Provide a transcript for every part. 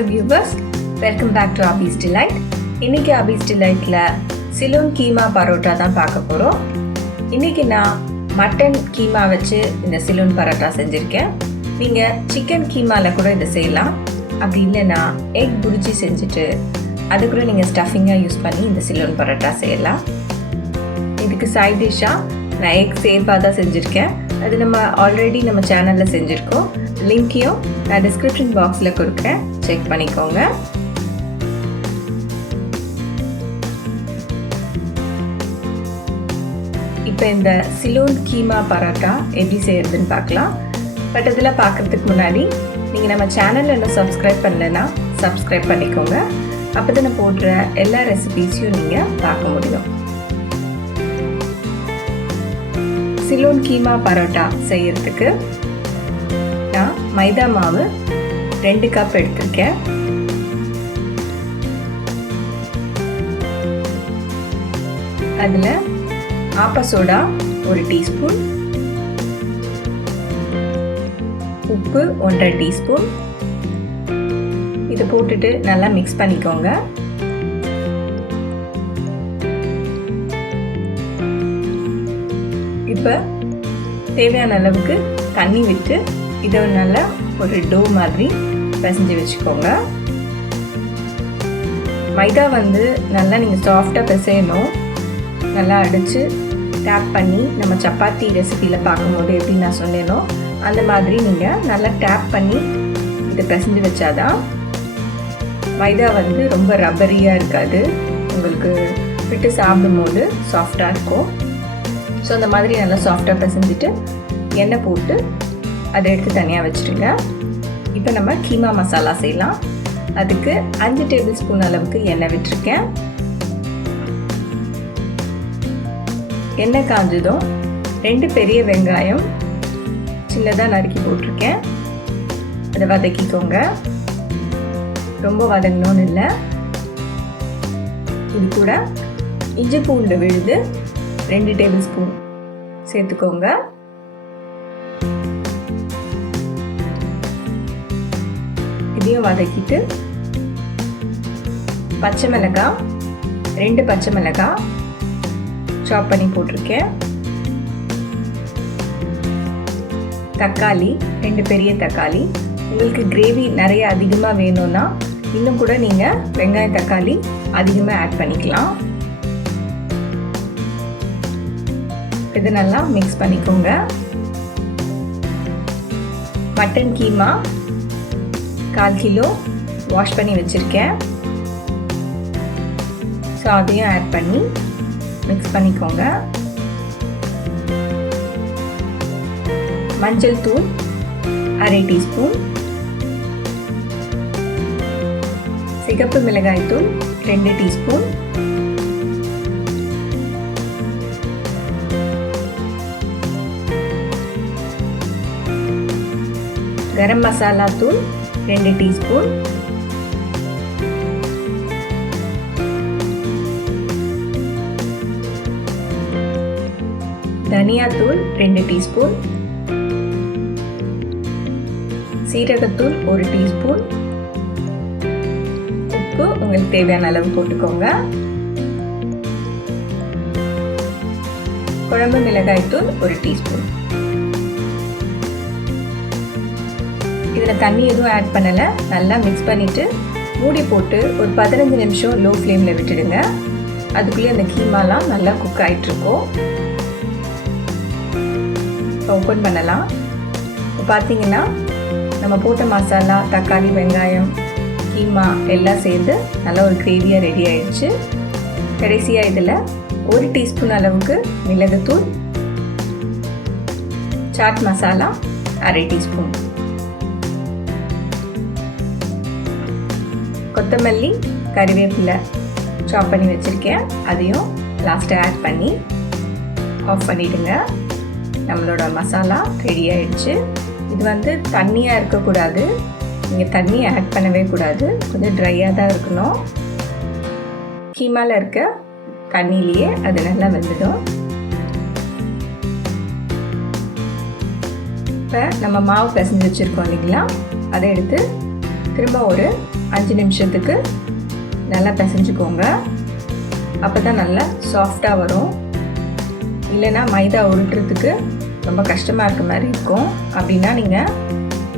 Hello viewers, welcome back to Abhi's Delight. இன்னைக்கு Abhi's Delightல Ceylon keema parotta தான் பார்க்க போறோம். இன்னைக்கு நான் மட்டன் கீமா வச்சு இந்த Ceylon parotta செஞ்சிருக்கேன். நீங்க சிக்கன் கீமால கூட இதை செய்யலாம். அப்படி இல்லைன்னா எக் புர்ஜி செஞ்சுட்டு அது கூட நீங்க ஸ்டஃபிங்கா யூஸ் பண்ணி இந்த Ceylon parotta செய்யலாம். இதுக்கு சைட் டிஷ்ஷா நான் எக் serva தான் செஞ்சிருக்கேன். அது நம்ம ஆல்ரெடி நம்ம சேனல்ல செஞ்சிருக்கோம். லிங்கையும் நான் டிஸ்கிரிப்ஷன் பாக்ஸில் கொடுக்குறேன், செக் பண்ணிக்கோங்க. இப்போ இந்த Ceylon keema பரோட்டா எப்படி செய்யறதுன்னு பார்க்கலாம். பட் அதில் பார்க்குறதுக்கு முன்னாடி நீங்கள் நம்ம சேனலில் இன்னும் சப்ஸ்கிரைப் பண்ணலைன்னா சப்ஸ்கிரைப் பண்ணிக்கோங்க. அப்போ தான் நான் போடுற எல்லா ரெசிபீஸையும் நீங்கள் பார்க்க முடியும். Ceylon keema பரோட்டா செய்யறதுக்கு நான் மைதா மாவு 2 கப் எடுத்திருக்கேன். அதில் ஆப்ப சோடா 1 டீஸ்பூன், உப்பு 1.5 டீஸ்பூன். இதை போட்டுட்டு நல்லா மிக்ஸ் பண்ணிக்கோங்க. இப்போ தேவையான அளவுக்கு தண்ணி விட்டு இதை நல்லா ஒரு டோ மாதிரி பிசைஞ்சு வச்சுக்கோங்க. மைதா நல்லா நீங்கள் சாஃப்டாக பிசையணும். நல்லா அடித்து டேப் பண்ணி நம்ம சப்பாத்தி ரெசிபியில் பார்க்கும்போது எப்படி நான் சொன்னேனோ அந்த மாதிரி நீங்கள் நல்லா டேப் பண்ணி இதை பிசைஞ்சு வச்சாதான் மைதா ரொம்ப ரப்பரியாக இருக்காது, உங்களுக்கு விட்டு சாப்பிடும்போது சாஃப்டாக இருக்கும். ஸோ அந்த மாதிரி நல்லா சாஃப்டாக பிசைஞ்சிட்டு எண்ணெய் போட்டு அதை எடுத்து தனியாக வச்சுருங்க. இப்போ நம்ம கீமா மசாலா செய்யலாம். அதுக்கு 5 டேபிள் ஸ்பூன் அளவுக்கு எண்ணெய் விட்டுருக்கேன். எண்ணெய் காஞ்சதும் 2 பெரிய வெங்காயம் சின்னதாக நறுக்கி போட்டிருக்கேன். அதை வதக்கிக்கோங்க. ரொம்ப வதங்கணும்னு இல்லை. இது கூட இஞ்சி பூண்டு விழுது 2 டேபிள் ஸ்பூன் சேர்த்துக்கோங்க. இதையும் வதக்கிட்டு பச்சை மிளகாய் 2 பச்சை மிளகாய் சாப் பண்ணி போட்டிருக்கேன். தக்காளி 2 பெரிய தக்காளி. உங்களுக்கு கிரேவி நிறைய அதிகமாக வேணும்னா இன்னும் கூட நீங்கள் வெங்காயம் தக்காளி அதிகமாக ஆட் பண்ணிக்கலாம். இது நல்லா மிக்ஸ் பண்ணிக்கோங்க. மட்டன் கீமா 1/4 கிலோ வாஷ் பண்ணி வச்சுருக்கேன். ஸோ அதையும் ஆட் பண்ணி மிக்ஸ் பண்ணிக்கோங்க. மஞ்சள் தூள் 1/2 டீஸ்பூன், சிகப்பு மிளகாய் தூள் 2 டீஸ்பூன், கரம் மசாலா தூள் 2 டீஸ்பூன், தனியா தூள் 2 டீஸ்பூன், சீரகத்தூள் 1 டீஸ்பூன், உப்பு உங்களுக்கு தேவையான அளவு போட்டுக்கோங்க. குழம்பு மிளகாய் தூள் 1 டீஸ்பூன். இதில் தண்ணி எதுவும் ஆட் பண்ணலை. நல்லா மிக்ஸ் பண்ணிவிட்டு மூடி போட்டு ஒரு 15 நிமிஷம் லோ ஃப்ளேமில் விட்டுடுங்க. அதுக்குள்ளேயே அந்த கீமாலாம் நல்லா குக் ஆகிட்ருக்கோம். ஓப்பன் பண்ணலாம். இப்போ பார்த்தீங்கன்னா நம்ம போட்ட மசாலா, தக்காளி, வெங்காயம், கீமா எல்லாம் சேர்ந்து நல்லா ஒரு கிரேவியாக ரெடி ஆயிடுச்சு. கடைசியாக இதில் 1 டீஸ்பூன் அளவுக்கு மிளகுத்தூள், சாட் மசாலா 1/2 டீஸ்பூன், கொத்தமல்லி, கறிவேப்பிலை சாப் பண்ணி வச்சுருக்கேன். அதையும் லாஸ்ட்டாக ஆட் பண்ணி ஆஃப் பண்ணிவிடுங்க. நம்மளோட மசாலா ரெடி ஆகிடுச்சு. இது தண்ணியாக இருக்கக்கூடாது, நீங்கள் தண்ணி ஆட் பண்ணவே கூடாது, கொஞ்சம் ட்ரையாக தான் இருக்கணும். கீமாவில் இருக்க தண்ணியிலேயே அது நல்லா வெந்துடும். இப்போ நம்ம மாவு பிசைஞ்சு வச்சுருக்கோம் இல்லைங்களா, அதை எடுத்து திரும்ப ஒரு 5 நிமிஷத்துக்கு நல்லா பிசைஞ்சுக்கோங்க. அப்போ தான் நல்லா சாஃப்டாக வரும். இல்லைன்னா மைதா உருட்டுறதுக்கு ரொம்ப கஷ்டமாக இருக்க மாதிரி இருக்கும். அப்படின்னா நீங்கள்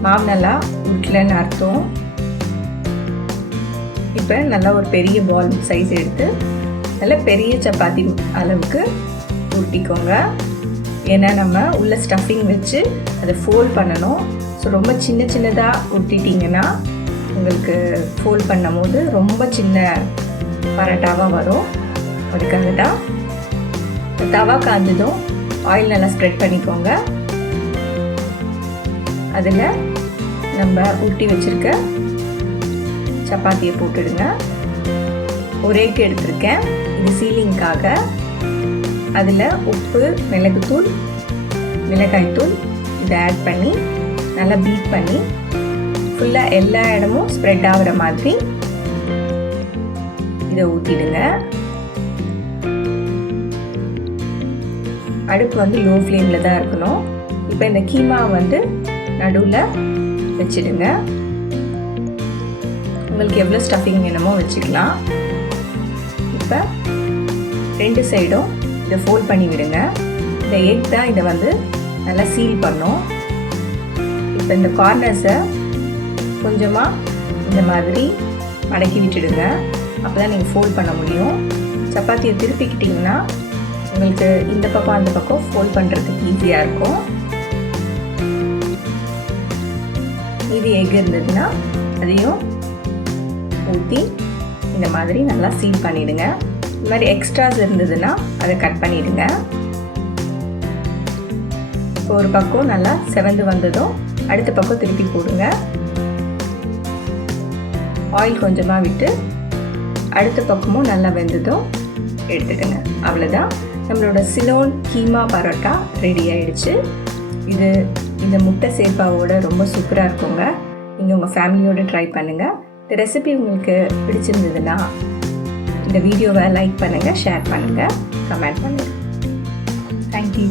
மாவு நல்லா உருட்டலன்னு அர்த்தம். இப்போ நல்லா ஒரு பெரிய பால் சைஸ் எடுத்து நல்லா பெரிய சப்பாத்தி அளவுக்கு உருட்டிக்கோங்க. ஏன்னா நம்ம உள்ள ஸ்டஃபிங் வச்சு அதை ஃபோல்ட் பண்ணணும். ஸோ ரொம்ப சின்ன சின்னதாக உருட்டிட்டிங்கன்னா உங்களுக்கு ஃபோல்ட் பண்ணும் போது ரொம்ப சின்ன பரோட்டாவாக வரும். அதுக்காக தான் தவா காய்ஞ்சதும் ஆயில் நல்லா ஸ்ப்ரெட் பண்ணிக்கோங்க. அதில் நம்ம உருட்டி வச்சுருக்க சப்பாத்தியை போட்டுடுங்க. ஒரு எக் எடுத்திருக்கேன், இது சீலிங்காக. அதில் உப்பு, மிளகுத்தூள், மிளகாய்த்தூள் இதை ஆட் பண்ணி நல்லா பீட் பண்ணி ஃபுல்லாக எல்லா இடமும் ஸ்ப்ரெட் ஆகிற மாதிரி இதை ஊற்றிடுங்க. அடுப்பு வந்து லோ ஃப்ளேமில் தான் இருக்கணும். இப்போ இந்த கீமா வந்து நடுவில் வச்சிடுங்க. உங்களுக்கு எவ்வளோ ஸ்டஃபிங் வேணுமோ வச்சுக்கலாம். இப்போ 2 சைடும் இதை ஃபோல்ட் பண்ணி விடுங்க. இந்த எக் தான் இதை வந்து நல்லா சீல் பண்ணும். இப்போ இந்த கார்னர்ஸை கொஞ்சமாக இந்த மாதிரி மடக்கி விட்டுடுங்க. அப்போ தான் நீங்கள் ஃபோல்ட் பண்ண முடியும். சப்பாத்தியை திருப்பிக்கிட்டிங்கன்னா உங்களுக்கு இந்த பக்கம் அந்த பக்கம் ஃபோல்ட் பண்ணுறதுக்கு ஈஸியாக இருக்கும். இது எக் இருந்ததுன்னா அதையும் ஊற்றி இந்த மாதிரி நல்லா சீல் பண்ணிவிடுங்க. இந்த மாதிரி எக்ஸ்ட்ராஸ் இருந்ததுன்னா அதை கட் பண்ணிவிடுங்க. இப்போ ஒரு பக்கம் நல்லா செவந்து வந்ததும் அடுத்த பக்கம் திருப்பி போடுங்க. ஆயில் கொஞ்சமாக விட்டு அடுத்த பக்கமும் நல்லா வெந்ததும் எடுத்துடுங்க. அவ்வளோதான், நம்மளோட சிலோன் கீமா பரோட்டா ரெடி ஆயிடுச்சு. இது இந்த முட்டை சேர்ப்பாவோட ரொம்ப சூப்பராக இருக்குங்க. நீங்கள் உங்கள் ஃபேமிலியோடு ட்ரை பண்ணுங்கள். இந்த ரெசிபி உங்களுக்கு பிடிச்சிருந்ததுன்னா இந்த வீடியோவை லைக் பண்ணுங்கள், ஷேர் பண்ணுங்கள், கமெண்ட் பண்ணுங்கள். தேங்க்யூ.